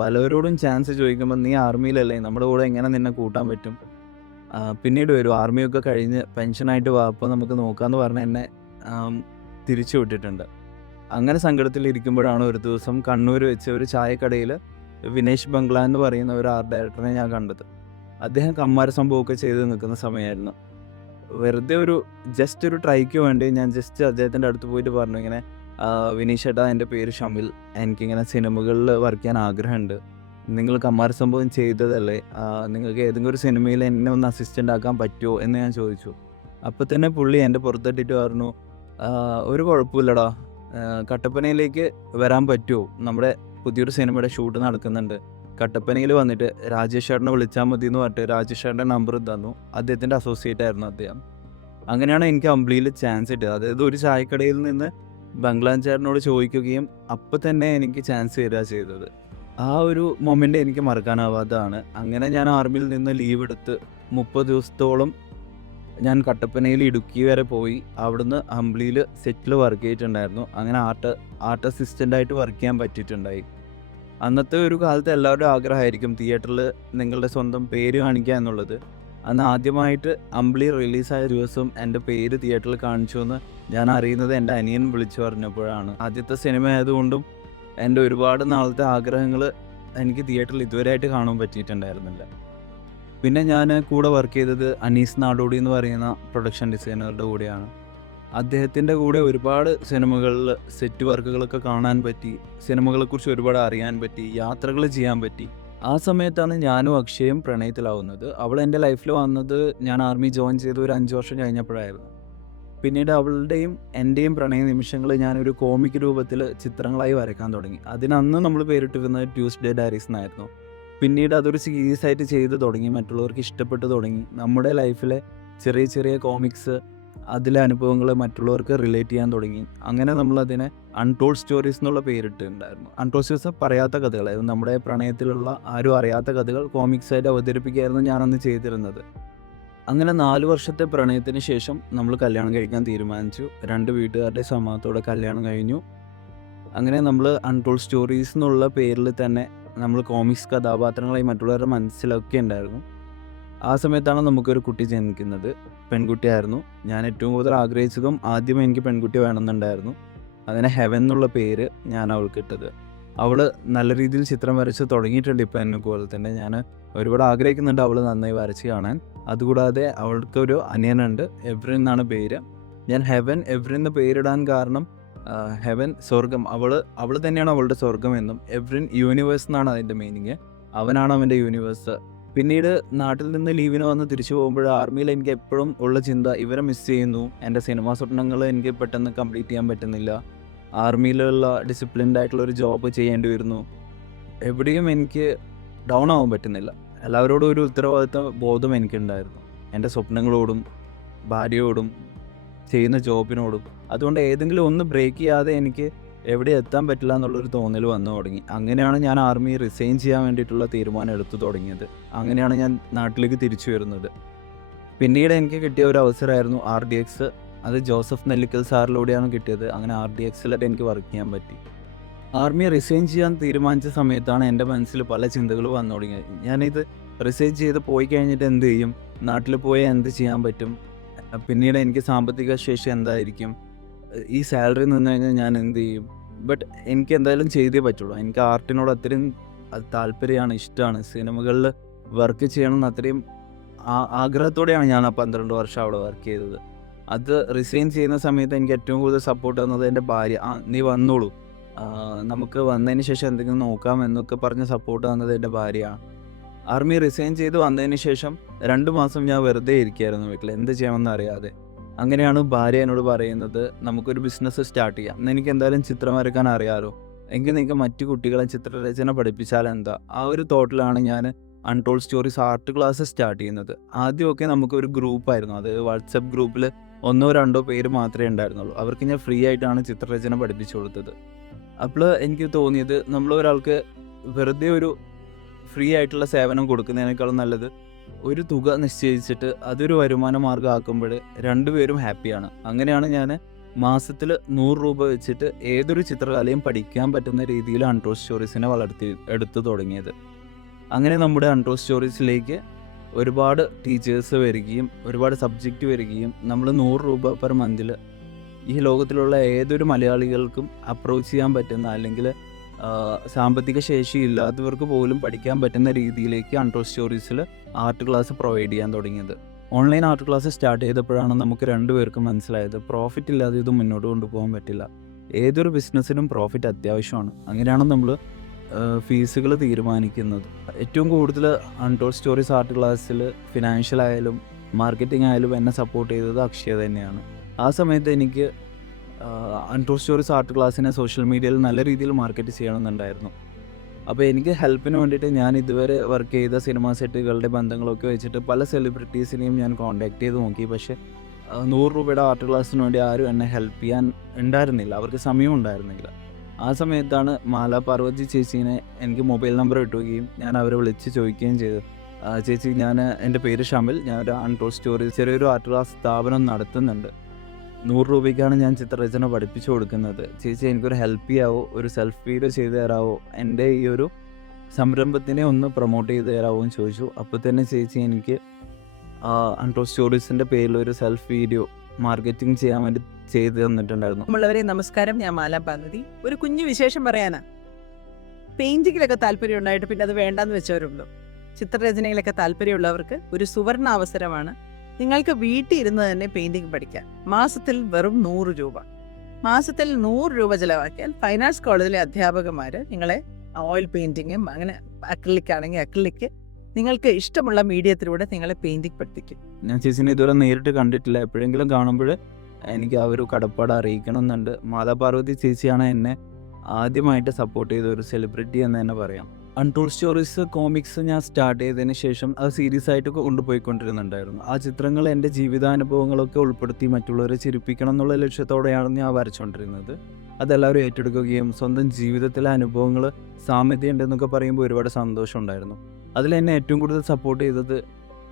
പലവരോടും ചാൻസ് ചോദിക്കുമ്പോൾ, നീ ആർമിയിലല്ലേ, നമ്മുടെ കൂടെ എങ്ങനെ നിന്നെ കൂട്ടാൻ പറ്റും, പിന്നീട് വരും, ആർമിയൊക്കെ കഴിഞ്ഞ് പെൻഷനായിട്ട് വാ, അപ്പോൾ നമുക്ക് നോക്കാമെന്ന് പറഞ്ഞ് എന്നെ തിരിച്ചു വിട്ടിട്ടുണ്ട്. അങ്ങനെ സങ്കടത്തിലിരിക്കുമ്പോഴാണ് ഒരു ദിവസം കണ്ണൂർ വെച്ച് ഒരു ചായക്കടയിൽ വിനേഷ് ബംഗ്ല എന്ന് പറയുന്ന ഒരു ആർട്ട് ഡയറക്ടറെ ഞാൻ കണ്ടത്. അദ്ദേഹം കമ്മാര സംഭവമൊക്കെ ചെയ്ത് നിൽക്കുന്ന സമയമായിരുന്നു. വെറുതെ ജസ്റ്റ് ഒരു ട്രൈക്ക് വേണ്ടി ഞാൻ ജസ്റ്റ് അദ്ദേഹത്തിൻ്റെ അടുത്ത് പോയിട്ട് പറഞ്ഞു, ഇങ്ങനെ വിനീഷ് ചേട്ടാ, എൻ്റെ പേര് ഷമിൽ, എനിക്കിങ്ങനെ സിനിമകളിൽ വർക്ക് ചെയ്യാൻ ആഗ്രഹമുണ്ട്, നിങ്ങൾ കമ്മാര സംഭവം ചെയ്തതല്ലേ, നിങ്ങൾക്ക് ഏതെങ്കിലും ഒരു സിനിമയിൽ എന്നെ ഒന്ന് അസിസ്റ്റൻ്റ് ആക്കാൻ പറ്റുമോ എന്ന് ഞാൻ ചോദിച്ചു. അപ്പോൾ തന്നെ പുള്ളി എൻ്റെ പുറത്തിട്ടിട്ട് പറഞ്ഞു, ഒരു കുഴപ്പമില്ലടാ, കട്ടപ്പനയിലേക്ക് വരാൻ പറ്റുമോ, നമ്മുടെ പുതിയൊരു സിനിമയുടെ ഷൂട്ട് നടക്കുന്നുണ്ട്, കട്ടപ്പനയിൽ വന്നിട്ട് രാജേഷ് ചേട്ടനെ വിളിച്ചാൽ മതി എന്ന് പറഞ്ഞിട്ട് രാജേഷ് ചേട്ടൻ്റെ നമ്പർ തന്നു. അദ്ദേഹത്തിൻ്റെ അസോസിയേറ്റ് ആയിരുന്നു അദ്ദേഹം. അങ്ങനെയാണ് എനിക്ക് അമ്പിളിയിൽ ചാൻസ് കിട്ടിയത്. അതായത് ഒരു ചായക്കടയിൽ നിന്ന് ബംഗ്ലാൻ ചേട്ടനോട് ചോദിക്കുകയും അപ്പം തന്നെ എനിക്ക് ചാൻസ് തരിക ചെയ്തത്. ആ ഒരു മൊമെൻ്റ് എനിക്ക് മറക്കാനാവാത്തതാണ്. അങ്ങനെ ഞാൻ ആർമിയിൽ നിന്ന് ലീവ് എടുത്ത് 30 ദിവസത്തോളം ഞാൻ കട്ടപ്പനയിൽ ഇടുക്കി വരെ പോയി. അവിടുന്ന് അമ്പിളിയിൽ സെറ്റിൽ വർക്ക് ചെയ്തിട്ടുണ്ടായിരുന്നു. അങ്ങനെ ആർട്ട് അസിസ്റ്റൻ്റായിട്ട് വർക്ക് ചെയ്യാൻ പറ്റിയിട്ടുണ്ടായി. അന്നത്തെ ഒരു കാലത്ത് എല്ലാവരുടെയും ആഗ്രഹമായിരിക്കും തിയേറ്ററിൽ നിങ്ങളുടെ സ്വന്തം പേര് കാണിക്കുക എന്നുള്ളത്. അന്ന് ആദ്യമായിട്ട് അമ്പിളി റിലീസായ ദിവസം എൻ്റെ പേര് തിയേറ്ററിൽ കാണിച്ചു എന്ന് ഞാൻ അറിയുന്നത് എൻ്റെ അനിയൻ വിളിച്ചു പറഞ്ഞപ്പോഴാണ്. ആദ്യത്തെ സിനിമ ആയതുകൊണ്ടും എൻ്റെ ഒരുപാട് നാളത്തെ ആഗ്രഹങ്ങൾ എനിക്ക് തിയേറ്ററിൽ ഇതുവരെയായിട്ട് കാണാൻ പറ്റിയിട്ടുണ്ടായിരുന്നില്ല. പിന്നെ ഞാൻ കൂടെ വർക്ക് ചെയ്തത് അനീസ് നാടോടി എന്ന് പറയുന്ന പ്രൊഡക്ഷൻ ഡിസൈനറുടെ കൂടെയാണ്. അദ്ദേഹത്തിൻ്റെ കൂടെ ഒരുപാട് സിനിമകളിൽ സെറ്റ് വർക്കുകളൊക്കെ കാണാൻ പറ്റി, സിനിമകളെക്കുറിച്ച് ഒരുപാട് അറിയാൻ പറ്റി, യാത്രകൾ ചെയ്യാൻ പറ്റി. ആ സമയത്താണ് ഞാനും അക്ഷയും പ്രണയത്തിലാവുന്നത്. അവൾ എൻ്റെ ലൈഫിൽ വന്നത് ഞാൻ ആർമി ജോയിൻ ചെയ്ത് ഒരു 5 വർഷം കഴിഞ്ഞപ്പോഴായിരുന്നു. പിന്നീട് അവളുടെയും എൻ്റെയും പ്രണയ നിമിഷങ്ങൾ ഞാനൊരു കോമിക് രൂപത്തിൽ ചിത്രങ്ങളായി വരയ്ക്കാൻ തുടങ്ങി. അതിനന്ന് നമ്മൾ പേരിട്ടിരുന്നത് ട്യൂസ്ഡേ ഡയറീസ് എന്നായിരുന്നു. പിന്നീട് അതൊരു സീരീസ് ആയിട്ട് ചെയ്ത് തുടങ്ങി, മറ്റുള്ളവർക്ക് ഇഷ്ടപ്പെട്ടു തുടങ്ങി. നമ്മുടെ ലൈഫിലെ ചെറിയ ചെറിയ കോമിക്സ്, അതിലെ അനുഭവങ്ങൾ മറ്റുള്ളവർക്ക് റിലേറ്റ് ചെയ്യാൻ തുടങ്ങി. അങ്ങനെ നമ്മളതിനെ അൺടോൾഡ് സ്റ്റോറീസ് എന്നുള്ള പേരിട്ടുണ്ടായിരുന്നു. അൺടോൾഡ് സ്റ്റോറീസ് പറയാത്ത കഥകളായിരുന്നു, നമ്മുടെ പ്രണയത്തിലുള്ള ആരും അറിയാത്ത കഥകൾ കോമിക്സായിട്ട് അവതരിപ്പിക്കുകയായിരുന്നു ഞാനന്ന് ചെയ്തിരുന്നത്. അങ്ങനെ 4 വർഷത്തെ പ്രണയത്തിന് ശേഷം നമ്മൾ കല്യാണം കഴിക്കാൻ തീരുമാനിച്ചു. 2 വീട്ടുകാരുടെ സമ്മതത്തോടെ കല്യാണം കഴിഞ്ഞു. അങ്ങനെ നമ്മൾ അൺടോൾഡ് സ്റ്റോറീസ് എന്നുള്ള പേരിൽ തന്നെ നമ്മൾ കോമിക്സ് കഥാപാത്രങ്ങളായി മറ്റുള്ളവരുടെ മനസ്സിലൊക്കെ ഉണ്ടായിരുന്നു. ആ സമയത്താണ് നമുക്കൊരു കുട്ടി ജനിക്കുന്നത്. പെൺകുട്ടിയായിരുന്നു. ഞാൻ ഏറ്റവും കൂടുതൽ ആഗ്രഹിച്ചതും ആദ്യം എനിക്ക് പെൺകുട്ടി വേണമെന്നുണ്ടായിരുന്നു. അങ്ങനെ ഹെവൻ എന്നുള്ള പേര് ഞാൻ അവൾക്ക് ഇട്ടത്. അവൾ നല്ല രീതിയിൽ ചിത്രം വരച്ച് തുടങ്ങിയിട്ടുണ്ട് ഇപ്പോൾ എന്നെ പോലെ തന്നെ. ഞാൻ ഒരുപാട് ആഗ്രഹിക്കുന്നുണ്ട് അവൾ നന്നായി വരച്ച് കാണാൻ. അതുകൂടാതെ അവൾക്കൊരു അനിയനുണ്ട്, എവ്രിൻ എന്നാണ് പേര്. ഞാൻ ഹെവൻ എവ്രിൻ എന്ന് പേരിടാൻ കാരണം ഹെവൻ സ്വർഗം, അവൾ തന്നെയാണ് അവളുടെ സ്വർഗം എന്നും, എവ്രിൻ യൂണിവേഴ്സ് എന്നാണ് അതിൻ്റെ മീനിങ്. അവനാണ് അവൻ്റെ യൂണിവേഴ്സ്. പിന്നീട് നാട്ടിൽ നിന്ന് ലീവിന് വന്ന് തിരിച്ചു പോകുമ്പോൾ ആർമിയിൽ എനിക്ക് എപ്പോഴും ഉള്ള ചിന്ത, ഇവരെ മിസ് ചെയ്യുന്നു, എൻ്റെ സിനിമാ സ്വപ്നങ്ങൾ എനിക്ക് പെട്ടെന്ന് കംപ്ലീറ്റ് ചെയ്യാൻ പറ്റുന്നില്ല, ആർമിയിലുള്ള ഡിസിപ്ലിൻഡ് ആയിട്ടുള്ള ഒരു ജോബ് ചെയ്യേണ്ടി വരുന്നു, എവിടെയും എനിക്ക് ഡൗൺ ആവാൻ പറ്റുന്നില്ല. എല്ലാവരോടും ഒരു ഉത്തരവാദിത്വ ബോധം എനിക്കുണ്ടായിരുന്നു. എൻ്റെ സ്വപ്നങ്ങളോടും ഭാര്യയോടും ചെയ്യുന്ന ജോബിനോടും. അതുകൊണ്ട് ഏതെങ്കിലും ഒന്ന് ബ്രേക്ക് ചെയ്യാതെ എനിക്ക് എവിടെ എത്താൻ പറ്റില്ല എന്നുള്ളൊരു തോന്നൽ വന്നു തുടങ്ങി. അങ്ങനെയാണ് ഞാൻ ആർമി റിസൈൻ ചെയ്യാൻ വേണ്ടിയിട്ടുള്ള തീരുമാനം എടുത്തു തുടങ്ങിയത്. അങ്ങനെയാണ് ഞാൻ നാട്ടിലേക്ക് തിരിച്ചു വരുന്നത്. പിന്നീട് എനിക്ക് കിട്ടിയ ഒരു അവസരമായിരുന്നു RDX. അത് ജോസഫ് നെല്ലിക്കൽ സാറിലൂടെയാണ് കിട്ടിയത്. അങ്ങനെ RDXലായിട്ട് എനിക്ക് വർക്ക് ചെയ്യാൻ പറ്റി. ആർമി റിസൈൻ ചെയ്യാൻ തീരുമാനിച്ച സമയത്താണ് എൻ്റെ മനസ്സിൽ പല ചിന്തകൾ വന്നു തുടങ്ങിയത്. ഞാനിത് റിസൈൻ ചെയ്ത് പോയി കഴിഞ്ഞിട്ട് എന്ത് ചെയ്യും, നാട്ടിൽ പോയാൽ എന്ത് ചെയ്യാൻ പറ്റും, പിന്നീട് എനിക്ക് സാമ്പത്തിക ശേഷി എന്തായിരിക്കും, ഈ സാലറി നിന്ന് കഴിഞ്ഞാൽ ഞാൻ എന്ത് ചെയ്യും. ബട്ട് എനിക്ക് എന്തായാലും ചെയ്തേ പറ്റുള്ളൂ. എനിക്ക് ആർട്ടിനോട് അത്രയും താല്പര്യമാണ്, ഇഷ്ടമാണ്. സിനിമകളിൽ വർക്ക് ചെയ്യണമെന്ന് അത്രയും ആഗ്രഹത്തോടെയാണ് ഞാൻ ആ 12 വർഷം അവിടെ വർക്ക് ചെയ്തത്. അത് റിസൈൻ ചെയ്യുന്ന സമയത്ത് എനിക്ക് ഏറ്റവും കൂടുതൽ സപ്പോർട്ട് തന്നത് എൻ്റെ ഭാര്യ. നീ വന്നോളൂ, നമുക്ക് വന്നതിന് ശേഷം എന്തെങ്കിലും നോക്കാം എന്നൊക്കെ പറഞ്ഞ് സപ്പോർട്ട് തന്നത് എൻ്റെ ഭാര്യയാണ്. ആർമി റിസൈൻ ചെയ്ത് വന്നതിന് ശേഷം 2 മാസം ഞാൻ വെറുതെ ഇരിക്കുകയായിരുന്നു വീട്ടിൽ, എന്ത് ചെയ്യണമെന്ന് അറിയാതെ. അങ്ങനെയാണ് ഭാര്യ എന്നോട് പറയുന്നത്, നമുക്കൊരു ബിസിനസ് സ്റ്റാർട്ട് ചെയ്യാം. എനിക്ക് എന്തായാലും ചിത്രം വരയ്ക്കാൻ അറിയാമല്ലോ, എങ്കിൽ നിങ്ങൾക്ക് മറ്റു കുട്ടികളെ ചിത്രരചന പഠിപ്പിച്ചാൽ എന്താ. ആ ഒരു തോട്ടിലാണ് ഞാൻ untold stories art class start ചെയ്യുന്നത്. ആദ്യമൊക്കെ നമുക്കൊരു ഗ്രൂപ്പായിരുന്നു, അത് വാട്സപ്പ് ഗ്രൂപ്പിൽ 1-2 പേര് മാത്രമേ ഉണ്ടായിരുന്നുള്ളൂ. അവർക്ക് ഞാൻ ഫ്രീ ആയിട്ടാണ് ചിത്രരചന പഠിപ്പിച്ചു കൊടുത്തത്. അപ്പോൾ എനിക്ക് തോന്നിയത്, നമ്മൾ ഒരാൾക്ക് വെറുതെ ഒരു ഫ്രീ ആയിട്ടുള്ള സേവനം കൊടുക്കുന്നതിനേക്കാളും നല്ലത് ഒരു തുക നിശ്ചയിച്ചിട്ട് അതൊരു വരുമാന മാർഗ്ഗം ആക്കുമ്പോൾ രണ്ടുപേരും ഹാപ്പിയാണ്. അങ്ങനെയാണ് ഞാൻ മാസത്തിൽ 100 രൂപ വെച്ചിട്ട് ഏതൊരു ചിത്രകലയും പഠിക്കാൻ പറ്റുന്ന രീതിയിൽ അൺടോൾഡ് സ്റ്റോറീസിനെ എടുത്തു തുടങ്ങിയത്. അങ്ങനെ നമ്മുടെ അൺടോൾഡ് സ്റ്റോറീസിലേക്ക് ഒരുപാട് ടീച്ചേഴ്സ് വരികയും ഒരുപാട് സബ്ജക്റ്റ് വരികയും നമ്മൾ 100 രൂപ പെർ മന്തിൽ ഈ ലോകത്തിലുള്ള ഏതൊരു മലയാളികൾക്കും അപ്രോച്ച് ചെയ്യാൻ പറ്റുന്ന, അല്ലെങ്കിൽ സാമ്പത്തിക ശേഷി ഇല്ലാത്തവർക്ക് പോലും പഠിക്കാൻ പറ്റുന്ന രീതിയിലേക്ക് അൺടോൾഡ് സ്റ്റോറീസിൽ ആർട്ട് ക്ലാസ് പ്രൊവൈഡ് ചെയ്യാൻ തുടങ്ങിയത്. ഓൺലൈൻ ആർട്ട് ക്ലാസ് സ്റ്റാർട്ട് ചെയ്തപ്പോഴാണ് നമുക്ക് 2 പേർക്കും മനസ്സിലായത്, പ്രോഫിറ്റ് ഇല്ലാതെ ഇത് മുന്നോട്ട് കൊണ്ടുപോകാൻ പറ്റില്ല. ഏതൊരു ബിസിനസ്സിനും പ്രോഫിറ്റ് അത്യാവശ്യമാണ്. അങ്ങനെയാണ് നമ്മൾ ഫീസുകൾ തീരുമാനിക്കുന്നത്. ഏറ്റവും കൂടുതൽ അൺടോൾഡ് സ്റ്റോറീസ് ആർട്ട് ക്ലാസ്സിൽ ഫിനാൻഷ്യൽ ആയാലും മാർക്കറ്റിംഗ് ആയാലും എന്നെ സപ്പോർട്ട് ചെയ്തത് അക്ഷയ തന്നെയാണ്. ആ സമയത്ത് എനിക്ക് അൺടോൾഡ് സ്റ്റോറീസ് ആർട്ട് ക്ലാസ്സിനെ സോഷ്യൽ മീഡിയയിൽ നല്ല രീതിയിൽ മാർക്കറ്റ് ചെയ്യണമെന്നുണ്ടായിരുന്നു. അപ്പോൾ എനിക്ക് ഹെൽപ്പിന് വേണ്ടിയിട്ട് ഞാൻ ഇതുവരെ വർക്ക് ചെയ്ത സിനിമാ സെറ്റുകളുടെ ബന്ധങ്ങളൊക്കെ വെച്ചിട്ട് പല സെലിബ്രിറ്റീസിനെയും ഞാൻ കോൺടാക്ട് ചെയ്ത് നോക്കി. പക്ഷേ 100 രൂപയുടെ ആർട്ട് ക്ലാസ്സിന് വേണ്ടി ആരും എന്നെ ഹെൽപ്പ് ചെയ്യാൻ ഉണ്ടായിരുന്നില്ല, അവർക്ക് സമയം ഉണ്ടായിരുന്നില്ല. ആ സമയത്താണ് മാല പാർവതി ചേച്ചീനെ എനിക്ക് മൊബൈൽ നമ്പർ കിട്ടുകയും ഞാൻ അവരെ വിളിച്ച് ചോദിക്കുകയും ചെയ്തു, ചേച്ചി, എൻ്റെ പേര് ഷമിൽ, ഞാനൊരു അൺടോൾഡ് സ്റ്റോറീസ് ചെറിയൊരു ആർട്ട് ക്ലാസ് സ്ഥാപനം നടത്തുന്നുണ്ട്. 100 രൂപയ്ക്കാണ് ഞാൻ ചിത്രരചന പഠിപ്പിച്ചു കൊടുക്കുന്നത്. ചേച്ചി എനിക്കൊരു ഹെൽപ്പ് ചെയ്യാവോ, ഒരു സെൽഫ് വീഡിയോ ചെയ്ത് തരാമോ, എൻ്റെ ഈ ഒരു സംരംഭത്തിനെ ഒന്ന് പ്രൊമോട്ട് ചെയ്ത് തരാമോ എന്ന് ചോദിച്ചു. അപ്പോൾ തന്നെ ചേച്ചി എനിക്ക് അൺടോൾഡ് സ്റ്റോറീസിൻ്റെ പേരിൽ ഒരു സെൽഫ് വീഡിയോ മാർക്കറ്റിംഗ് ചെയ്യാൻ വേണ്ടി ചെയ്ത് തന്നിട്ടുണ്ടായിരുന്നു. ഉള്ളവരെ നമസ്കാരം, ഞാൻ മാല പാർവതി. ഒരു കുഞ്ഞു വിശേഷം പറയാനാ. പെയിന്റിങ്ങിലൊക്കെ താല്പര്യം ഉണ്ടായിട്ട് പിന്നെ അത് വേണ്ടാന്ന് വെച്ചവരുള്ളൂ. ചിത്രരചനയിലൊക്കെ താല്പര്യമുള്ളവർക്ക് ഒരു സുവർണ അവസരമാണ്. നിങ്ങൾക്ക് വീട്ടിൽ ഇരുന്ന് തന്നെ പെയിന്റിങ് പഠിക്കാം. മാസത്തിൽ വെറും 100 രൂപ. മാസത്തിൽ 100 രൂപ ചിലവാക്കിയാൽ ഫൈൻ ആർട്സ് കോളേജിലെ അധ്യാപകന്മാർ നിങ്ങളെ ഓയിൽ പെയിന്റിങ്ങും അങ്ങനെ അക്രിലിക് ആണെങ്കിൽ അക്രിലിക്ക് നിങ്ങൾക്ക് ഇഷ്ടമുള്ള മീഡിയത്തിലൂടെ നിങ്ങളെ പെയിന്റിങ് പഠിപ്പിക്കും. ഞാൻ ചേച്ചിനെ ഇതുവരെ നേരിട്ട് കണ്ടിട്ടില്ല, എപ്പോഴെങ്കിലും കാണുമ്പോൾ എനിക്ക് ആ ഒരു കടപ്പാട് അറിയിക്കണം എന്നുണ്ട്. മാതാ പാർവതി ചേച്ചിയാണ് എന്നെ ആദ്യമായിട്ട് സപ്പോർട്ട് ചെയ്ത ഒരു സെലിബ്രിറ്റി എന്ന് തന്നെ പറയാം. അൺടോൾഡ് സ്റ്റോറീസ് കോമിക്സ് ഞാൻ സ്റ്റാർട്ട് ചെയ്തതിന് ശേഷം അത് സീരീസ് ആയിട്ട് കൊണ്ടുപോയിക്കൊണ്ടിരുന്നുണ്ടായിരുന്നു. ആ ചിത്രങ്ങൾ എൻ്റെ ജീവിതാനുഭവങ്ങളൊക്കെ ഉൾപ്പെടുത്തി മറ്റുള്ളവരെ ചിരിപ്പിക്കണം എന്നുള്ള ലക്ഷ്യത്തോടെയാണ് ഞാൻ വരച്ചുകൊണ്ടിരുന്നത്. അതെല്ലാവരും ഏറ്റെടുക്കുകയും സ്വന്തം ജീവിതത്തിലെ അനുഭവങ്ങൾ സാമ്യതയുണ്ടെന്നൊക്കെ പറയുമ്പോൾ ഒരുപാട് സന്തോഷമുണ്ടായിരുന്നു. അതിലെന്നെ ഏറ്റവും കൂടുതൽ സപ്പോർട്ട് ചെയ്തത്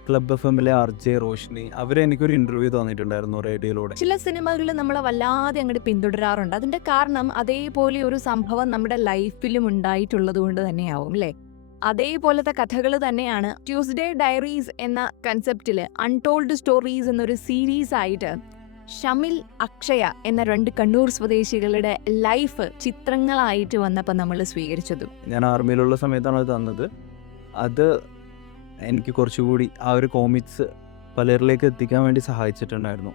ക്ലബ് FM-ലെ RJ റോഷിനി. അവരെനിക്കൊരു ഇൻ്റർവ്യൂ തന്നിട്ടുണ്ടായിരുന്നു റേഡിയോയിലൂടെ. ചില സിനിമകൾ നമ്മളെ വല്ലാതെ അങ്ങോട്ട് പിന്തുടരാറുണ്ട്. അതിന്റെ കാരണം അതേപോലെ ഒരു സംഭവം നമ്മുടെ ലൈഫിലും ഉണ്ടായിട്ടുള്ളത് കൊണ്ട് തന്നെയാവും അല്ലേ? അതേപോലത്തെ കഥകൾ തന്നെയാണ് ട്യൂസ്ഡേ ഡയറീസ് എന്ന കൺസെപ്റ്റിൽ അൺടോൾഡ് സ്റ്റോറീസ് എന്നൊരു സീരീസ് ആയിട്ട് ഷമിൽ, അക്ഷയ എന്ന 2 കണ്ണൂർ സ്വദേശികളുടെ ലൈഫ് ചിത്രങ്ങളായിട്ട് വന്നപ്പോൾ നമ്മൾ സ്വീകരിച്ചതും. ഞാൻ ആർമിയിലുള്ള സമയത്താണ് അത് തന്നത്. അത് എനിക്ക് കുറച്ചുകൂടി ആ ഒരു കോമിക്സ് പലരിലേക്ക് എത്തിക്കാൻ വേണ്ടി സഹായിച്ചിട്ടുണ്ടായിരുന്നു.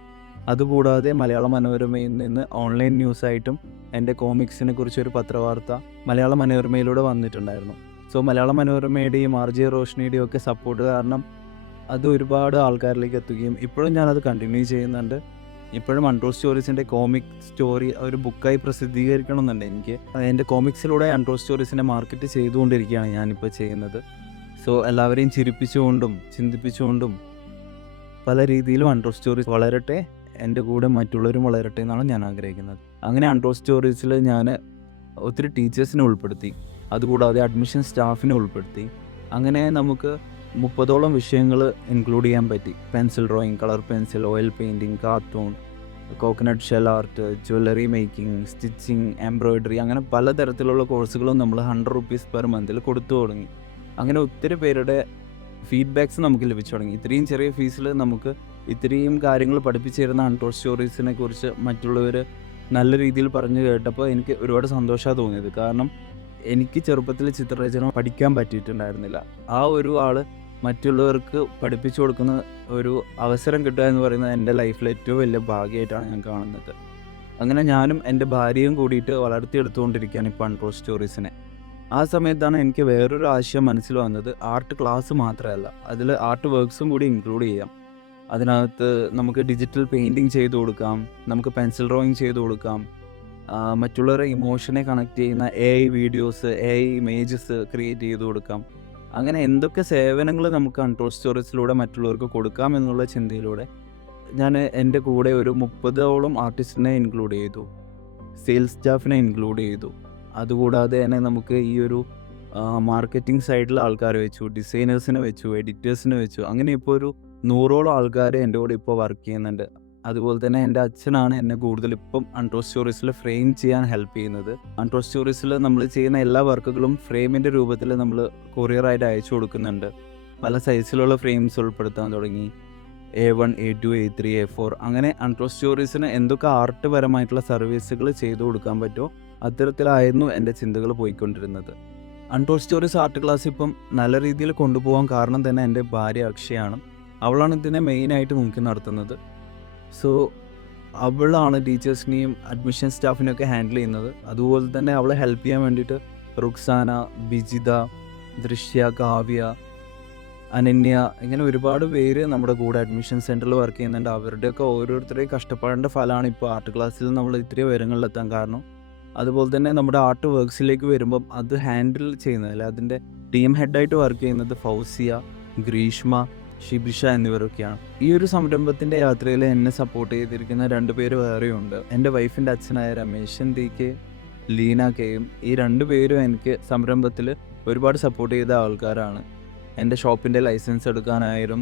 അതുകൂടാതെ മലയാള മനോരമയിൽ നിന്ന് ഓൺലൈൻ ന്യൂസായിട്ടും എൻ്റെ കോമിക്സിനെ കുറിച്ചൊരു പത്രവാർത്ത മലയാള മനോരമയിലൂടെ വന്നിട്ടുണ്ടായിരുന്നു. സോ മലയാള മനോരമയുടെയും RJ റോഷിനിയുടെയും ഒക്കെ സപ്പോർട്ട് കാരണം അത് ഒരുപാട് ആൾക്കാരിലേക്ക് എത്തുകയും ഇപ്പോഴും ഞാനത് കണ്ടിന്യൂ ചെയ്യുന്നുണ്ട്. ഇപ്പോഴും അൺടോൾഡ് സ്റ്റോറീസിൻ്റെ കോമിക് സ്റ്റോറി ഒരു ബുക്കായി പ്രസിദ്ധീകരിക്കണമെന്നുണ്ട് എനിക്ക്. എൻ്റെ കോമിക്സിലൂടെ അൺടോൾഡ് സ്റ്റോറീസിനെ മാർക്കറ്റ് ചെയ്തുകൊണ്ടിരിക്കുകയാണ് ഞാനിപ്പോൾ ചെയ്യുന്നത്. സോ എല്ലാവരെയും ചിരിപ്പിച്ചുകൊണ്ടും ചിന്തിപ്പിച്ചുകൊണ്ടും പല രീതിയിലും അൺടോൾഡ് സ്റ്റോറീസ് വളരട്ടെ എൻ്റെ കൂടെ മറ്റുള്ളവരും വളരട്ടെ എന്നാണ് ഞാൻ ആഗ്രഹിക്കുന്നത്. അങ്ങനെ അൺടോൾഡ് സ്റ്റോറീസിൽ ഞാൻ ഒത്തിരി ടീച്ചേഴ്സിനെ ഉൾപ്പെടുത്തി, അതുകൂടാതെ അഡ്മിഷൻ സ്റ്റാഫിനെ ഉൾപ്പെടുത്തി. അങ്ങനെ നമുക്ക് 30ഓളം വിഷയങ്ങൾ ഇൻക്ലൂഡ് ചെയ്യാൻ പറ്റി. Pencil drawing, colour pencil, oil painting, cartoon, coconut shell art, jewellery making, stitching, embroidery, അങ്ങനെ പലതരത്തിലുള്ള കോഴ്സുകളും നമ്മൾ 100 rupees പെർ മന്തിൽ കൊടുത്തു തുടങ്ങി. അങ്ങനെ ഒത്തിരി പേരുടെ ഫീഡ്ബാക്സ് നമുക്ക് ലഭിച്ചു തുടങ്ങി. ഇത്രയും ചെറിയ ഫീസിൽ നമുക്ക് ഇത്രയും കാര്യങ്ങൾ പഠിപ്പിച്ചു തരുന്ന അൺടോൾഡ് സ്റ്റോറീസിനെ കുറിച്ച് മറ്റുള്ളവർ നല്ല രീതിയിൽ പറഞ്ഞു കേട്ടപ്പോൾ എനിക്ക് ഒരുപാട് സന്തോഷമാണ് തോന്നിയത്. കാരണം എനിക്ക് ചെറുപ്പത്തിൽ ചിത്രരചന പഠിക്കാൻ പറ്റിയിട്ടുണ്ടായിരുന്നില്ല. ആ ഒരു ആൾ മറ്റുള്ളവർക്ക് പഠിപ്പിച്ചു കൊടുക്കുന്ന ഒരു അവസരം കിട്ടുക എന്ന് പറയുന്നത് എൻ്റെ ലൈഫിലെ ഏറ്റവും വലിയ ഭാഗ്യമായിട്ടാണ് ഞാൻ കാണുന്നത്. അങ്ങനെ ഞാനും എൻ്റെ ഭാര്യയും കൂടിയിട്ട് വളർത്തിയെടുത്തുകൊണ്ടിരിക്കുകയാണ് ഇപ്പോൾ അൺടോൾഡ് സ്റ്റോറീസിനെ. ആ സമയത്താണ് എനിക്ക് വേറൊരു ആശയം മനസ്സിൽ വന്നത്. ആർട്ട് ക്ലാസ് മാത്രമല്ല, അതിൽ ആർട്ട് വർക്ക്സും കൂടി ഇൻക്ലൂഡ് ചെയ്യാം. അതിനകത്ത് നമുക്ക് ഡിജിറ്റൽ പെയിൻറ്റിങ് ചെയ്ത് കൊടുക്കാം, നമുക്ക് പെൻസിൽ ഡ്രോയിങ് ചെയ്ത് കൊടുക്കാം, മറ്റുള്ളവരുടെ ഇമോഷനെ കണക്ട് ചെയ്യുന്ന AI videos, AI images create ചെയ്ത് കൊടുക്കാം. അങ്ങനെ എന്തൊക്കെ സേവനങ്ങൾ നമുക്ക് അൺടോൾഡ് സ്റ്റോറീസിലൂടെ മറ്റുള്ളവർക്ക് കൊടുക്കാം എന്നുള്ള ചിന്തയിലൂടെ ഞാൻ എൻ്റെ കൂടെ ഒരു 30ഓളം ആർട്ടിസ്റ്റിനെ ഇൻക്ലൂഡ് ചെയ്തു, സെയിൽസ് സ്റ്റാഫിനെ ഇൻക്ലൂഡ് ചെയ്തു. അതുകൂടാതെ തന്നെ നമുക്ക് ഈ ഒരു മാർക്കറ്റിംഗ് സൈഡിൽ ആൾക്കാരെ വെച്ചു, ഡിസൈനേഴ്സിനെ വെച്ചു, എഡിറ്റേഴ്സിനെ വെച്ചു. അങ്ങനെ ഇപ്പോൾ ഒരു 100ഓളം ആൾക്കാർ എൻ്റെ കൂടെ ഇപ്പോൾ വർക്ക് ചെയ്യുന്നുണ്ട്. അതുപോലെ തന്നെ എൻ്റെ അച്ഛനാണ് എന്നെ കൂടുതൽ ഇപ്പം അൺടോൾഡ് സ്റ്റോറീസിൽ ഫ്രെയിം ചെയ്യാൻ ഹെൽപ്പ് ചെയ്യുന്നത്. അൺടോൾഡ് സ്റ്റോറീസിൽ നമ്മൾ ചെയ്യുന്ന എല്ലാ വർക്കുകളും ഫ്രെയിമിൻ്റെ രൂപത്തിൽ നമ്മൾ കൊറിയറായിട്ട് അയച്ചു കൊടുക്കുന്നുണ്ട്. പല സൈസിലുള്ള ഫ്രെയിംസ് ഉൾപ്പെടുത്താൻ തുടങ്ങി. A1, A2, A3, A4, അങ്ങനെ അൺടോൾഡ് സ്റ്റോറീസിന് എന്തൊക്കെ ആർട്ട് പരമായിട്ടുള്ള സർവീസുകൾ ചെയ്തു കൊടുക്കാൻ പറ്റുമോ അത്തരത്തിലായിരുന്നു എൻ്റെ ചിന്തകൾ പോയിക്കൊണ്ടിരുന്നത്. അൺടോൾഡ് സ്റ്റോറീസ് ആർട്ട് ക്ലാസ് ഇപ്പം നല്ല രീതിയിൽ കൊണ്ടുപോകാൻ കാരണം തന്നെ എൻ്റെ ഭാര്യ അക്ഷയാണ്. അവളാണ് ഇതിനെ മെയിനായിട്ട് നോക്കി നടത്തുന്നത്. സോ അവളാണ് ടീച്ചേഴ്സിനെയും അഡ്മിഷൻ സ്റ്റാഫിനെയൊക്കെ ഹാൻഡിൽ ചെയ്യുന്നത്. അതുപോലെ തന്നെ അവളെ ഹെൽപ്പ് ചെയ്യാൻ വേണ്ടിയിട്ട് റുക്സാന, ബിജിത, ദൃശ്യ, കാവ്യ, അനന്യ, ഇങ്ങനെ ഒരുപാട് പേര് നമ്മുടെ കൂടെ അഡ്മിഷൻ സെൻറ്ററിൽ വർക്ക് ചെയ്യുന്നുണ്ട്. അവരുടെയൊക്കെ ഓരോരുത്തരുടെയും കഷ്ടപ്പാടിൻ്റെ ഫലമാണ് ഇപ്പോൾ ആർട്ട് ക്ലാസ്സിൽ നമ്മൾ ഇത്രയും ഉയരങ്ങളിലെത്താൻ കാരണം. അതുപോലെ തന്നെ നമ്മുടെ ആർട്ട് വർക്ക്സിലേക്ക് വരുമ്പം അത് ഹാൻഡിൽ ചെയ്യുന്നതല്ല, അതിൻ്റെ ടീം ഹെഡായിട്ട് വർക്ക് ചെയ്യുന്നത് ഫൗസിയ, ഗ്രീഷ്മ, ഷിബിഷ എന്നിവരൊക്കെയാണ്. ഈ ഒരു സംരംഭത്തിൻ്റെ യാത്രയിൽ എന്നെ സപ്പോർട്ട് ചെയ്തിരിക്കുന്ന 2 പേര് വേറെയുണ്ട്. എൻ്റെ വൈഫിൻ്റെ അച്ഛനായ രമേശൻ DK, ലീന കെയും. ഈ 2 പേരും എനിക്ക് സംരംഭത്തിൽ ഒരുപാട് സപ്പോർട്ട് ചെയ്ത ആൾക്കാരാണ്. എൻ്റെ ഷോപ്പിൻ്റെ ലൈസൻസ് എടുക്കാനായാലും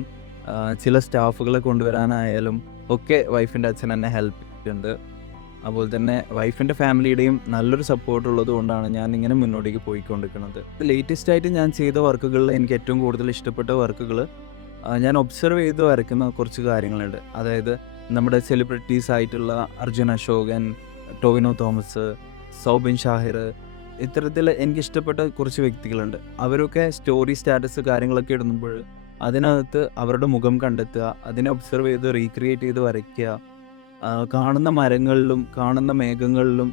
ചില സ്റ്റാഫുകളെ കൊണ്ടുവരാനായാലും ഒക്കെ വൈഫിൻ്റെ അച്ഛൻ എന്നെ ഹെൽപ്പ് ചെയ്തിട്ടുണ്ട്. അതുപോലെ തന്നെ വൈഫിൻ്റെ ഫാമിലിയുടെയും നല്ലൊരു സപ്പോർട്ട് ഉള്ളത് കൊണ്ടാണ് ഞാൻ ഇങ്ങനെ മുന്നോട്ടേക്ക് പോയിക്കൊണ്ടിരിക്കുന്നത്. ലേറ്റസ്റ്റ് ആയിട്ട് ഞാൻ ചെയ്ത വർക്കുകളിൽ എനിക്ക് ഏറ്റവും കൂടുതൽ ഇഷ്ടപ്പെട്ട വർക്കുകൾ ഞാൻ ഒബ്സർവ് ചെയ്ത് വരയ്ക്കുന്ന കുറച്ച് കാര്യങ്ങളുണ്ട്. അതായത് നമ്മുടെ സെലിബ്രിറ്റീസ് ആയിട്ടുള്ള അർജുൻ അശോകൻ, ടോവിനോ തോമസ്, സൗബിൻ ഷാഹിർ, ഇത്തരത്തിൽ എനിക്കിഷ്ടപ്പെട്ട കുറച്ച് വ്യക്തികളുണ്ട്. അവരൊക്കെ സ്റ്റോറി സ്റ്റാറ്റസ് കാര്യങ്ങളൊക്കെ ഇടുമ്പോൾ അതിനകത്ത് അവരുടെ മുഖം കണ്ടെത്തുക, അതിനെ ഒബ്സർവ് ചെയ്ത് റീക്രിയേറ്റ് ചെയ്ത് വരയ്ക്കുക. കാണുന്ന മരങ്ങളിലും കാണുന്ന മേഘങ്ങളിലും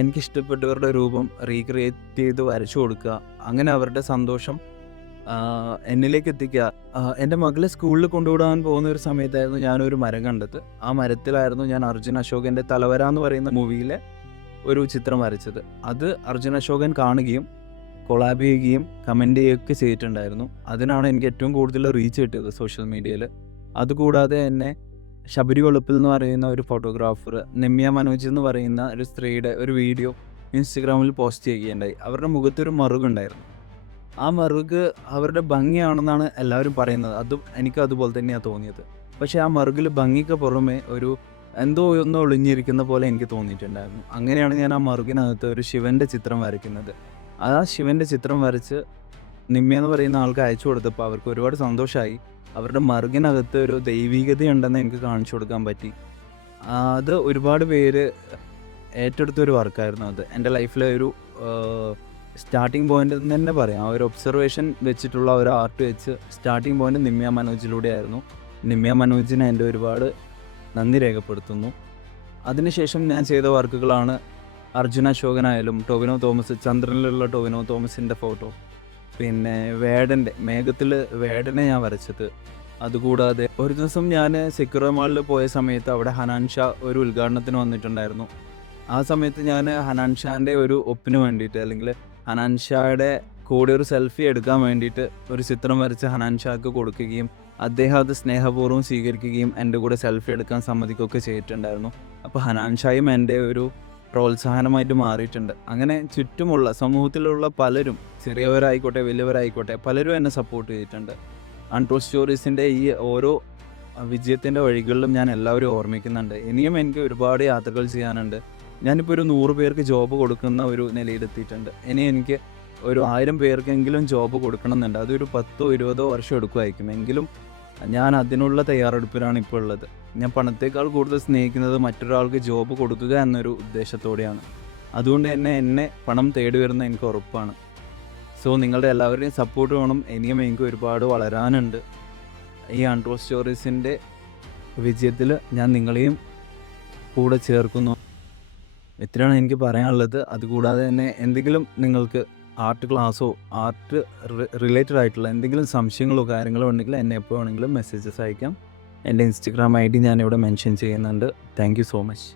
എനിക്കിഷ്ടപ്പെട്ടവരുടെ രൂപം റീക്രിയേറ്റ് ചെയ്ത് വരച്ചു കൊടുക്കുക. അങ്ങനെ അവരുടെ സന്തോഷം എന്നിലേക്ക് എത്തിക്കുക. എൻ്റെ മകളെ സ്കൂളിൽ കൊണ്ടുവിടാൻ പോകുന്ന ഒരു സമയത്തായിരുന്നു ഞാനൊരു മരം കണ്ടത്. ആ മരത്തിലായിരുന്നു ഞാൻ അർജുൻ അശോകൻ്റെ തലവര എന്ന് പറയുന്ന മൂവിയിലെ ഒരു ചിത്രം വരച്ചത്. അത് അർജുൻ അശോകൻ കാണുകയും കൊളാബ് ചെയ്യുകയും കമൻറ്റ് ചെയ്യുകയൊക്കെ ചെയ്തിട്ടുണ്ടായിരുന്നു. അതിനാണ് എനിക്ക് ഏറ്റവും കൂടുതൽ റീച്ച് കിട്ടിയത് സോഷ്യൽ മീഡിയയിൽ. അതുകൂടാതെ എന്നെ ശബരി വെളുപ്പിൽ എന്ന് പറയുന്ന ഒരു ഫോട്ടോഗ്രാഫർ, നിമ്യ മനോജ് എന്ന് പറയുന്ന ഒരു സ്ത്രീയുടെ ഒരു വീഡിയോ ഇൻസ്റ്റഗ്രാമിൽ പോസ്റ്റ് ചെയ്യുകയുണ്ടായി. അവരുടെ മുഖത്തൊരു മറുകുണ്ടായിരുന്നു. ആ മറുക് അവരുടെ ഭംഗിയാണെന്നാണ് എല്ലാവരും പറയുന്നത്. അതും എനിക്ക് അതുപോലെ തന്നെയാണ് തോന്നിയത്. പക്ഷേ ആ മറുകിൽ ഭംഗിക്ക് പുറമെ ഒരു എന്തോ ഒന്ന് ഒളിഞ്ഞിരിക്കുന്ന പോലെ എനിക്ക് തോന്നിയിട്ടുണ്ടായിരുന്നു. അങ്ങനെയാണ് ഞാൻ ആ മറുകിനകത്ത് ഒരു ശിവൻ്റെ ചിത്രം വരയ്ക്കുന്നത്. ആ ശിവൻ്റെ ചിത്രം വരച്ച് നിമ്യ എന്ന് പറയുന്ന ആൾക്ക് അയച്ചു കൊടുത്തപ്പോൾ അവർക്ക് ഒരുപാട് സന്തോഷമായി. അവരുടെ മറുകിനകത്ത് ഒരു ദൈവികതയുണ്ടെന്ന് എനിക്ക് കാണിച്ചു കൊടുക്കാൻ പറ്റി. അത് ഒരുപാട് പേര് ഏറ്റെടുത്തൊരു വർക്കായിരുന്നു. അത് എൻ്റെ ലൈഫിലെ ഒരു സ്റ്റാർട്ടിങ് പോയിന്റ് എന്ന് തന്നെ പറയാം. ആ ഒരു ഒബ്സർവേഷൻ വെച്ചിട്ടുള്ള ഒരു ആർട്ട് വെച്ച് സ്റ്റാർട്ടിങ് പോയിന്റ് നിമ്യ മനോജിലൂടെ ആയിരുന്നു. നിമ്യ മനോജിന് എൻ്റെ ഒരുപാട് നന്ദി രേഖപ്പെടുത്തുന്നു. അതിനുശേഷം ഞാൻ ചെയ്ത വർക്കുകളാണ് അർജുന അശോകനായാലും ടോവിനോ തോമസ്, ചന്ദ്രനിലുള്ള ടോവിനോ തോമസിൻ്റെ ഫോട്ടോ, പിന്നെ വേടൻ്റെ മേഘത്തിൽ വേടനെ ഞാൻ വരച്ചത്. അതുകൂടാതെ ഒരു ദിവസം ഞാൻ സെക്യൂർ മാളിൽ പോയ സമയത്ത് അവിടെ ഹനാൻ ഷാ ഒരു ഉദ്ഘാടനത്തിന് വന്നിട്ടുണ്ടായിരുന്നു. ആ സമയത്ത് ഞാൻ ഹനാൻ ഷാൻ്റെ ഒരു ഒപ്പിന് വേണ്ടിയിട്ട്, അല്ലെങ്കിൽ ഹനാൻ ഷായുടെ കൂടെ ഒരു സെൽഫി എടുക്കാൻ വേണ്ടിയിട്ട് ഒരു ചിത്രം വരച്ച് ഹനാൻ ഷാക്ക് കൊടുക്കുകയും അദ്ദേഹം അത് സ്നേഹപൂർവ്വം സ്വീകരിക്കുകയും എൻ്റെ കൂടെ സെൽഫി എടുക്കാൻ സമ്മതിക്കുകയൊക്കെ ചെയ്തിട്ടുണ്ടായിരുന്നു. അപ്പോൾ ഹനാൻ ഷായും എൻ്റെ ഒരു പ്രോത്സാഹനമായിട്ട് മാറിയിട്ടുണ്ട്. അങ്ങനെ ചുറ്റുമുള്ള സമൂഹത്തിലുള്ള പലരും, ചെറിയവരായിക്കോട്ടെ വലിയവരായിക്കോട്ടെ, പലരും എന്നെ സപ്പോർട്ട് ചെയ്തിട്ടുണ്ട്. അൺട്രൂ സ്റ്റോറീസിൻ്റെ ഈ ഓരോ വിജയത്തിൻ്റെ വഴികളിലും ഞാൻ എല്ലാവരും ഓർമ്മിക്കുന്നുണ്ട്. ഇനിയും എനിക്ക് ഒരുപാട് യാത്രകൾ ചെയ്യാനുണ്ട്. ഞാനിപ്പോൾ ഒരു 100 പേർക്ക് ജോബ് കൊടുക്കുന്ന ഒരു നിലയിലെത്തിയിട്ടുണ്ട്. ഇനി എനിക്ക് ഒരു 1000 പേർക്കെങ്കിലും ജോബ് കൊടുക്കണമെന്നുണ്ട്. അതൊരു 10 20 വർഷം എടുക്കുമായിരിക്കും. എങ്കിലും ഞാൻ അതിനുള്ള തയ്യാറെടുപ്പിലാണ് ഇപ്പോൾ ഉള്ളത്. ഞാൻ പണത്തേക്കാൾ കൂടുതൽ സ്നേഹിക്കുന്നത് മറ്റൊരാൾക്ക് ജോബ് കൊടുക്കുക എന്നൊരു ഉദ്ദേശത്തോടെയാണ്. അതുകൊണ്ട് തന്നെ എന്നെ പണം തേടി വരുന്ന എനിക്ക് ഉറപ്പാണ്. സോ നിങ്ങളുടെ എല്ലാവരുടെയും സപ്പോർട്ട് വേണം. ഇനിയും എനിക്ക് ഒരുപാട് വളരാനുണ്ട്. ഈ അൺട്രൂ സ്റ്റോറീസിൻ്റെ വിജയത്തിൽ ഞാൻ നിങ്ങളെയും കൂടെ ചേർക്കുന്നു. ഇത്രയാണ് എനിക്ക് പറയാനുള്ളത്. അതുകൂടാതെ തന്നെ എന്തെങ്കിലും നിങ്ങൾക്ക് ആർട്ട് ക്ലാസ്സോ ആർട്ട് റിലേറ്റഡ് ആയിട്ടുള്ള എന്തെങ്കിലും സംശയങ്ങളോ കാര്യങ്ങളോ ഉണ്ടെങ്കിൽ എന്നെ എപ്പോൾ വേണമെങ്കിലും മെസ്സേജസ് അയക്കാം. എൻ്റെ ഇൻസ്റ്റഗ്രാം ID ഞാനിവിടെ മെൻഷൻ ചെയ്യുന്നുണ്ട്. Thank you so much.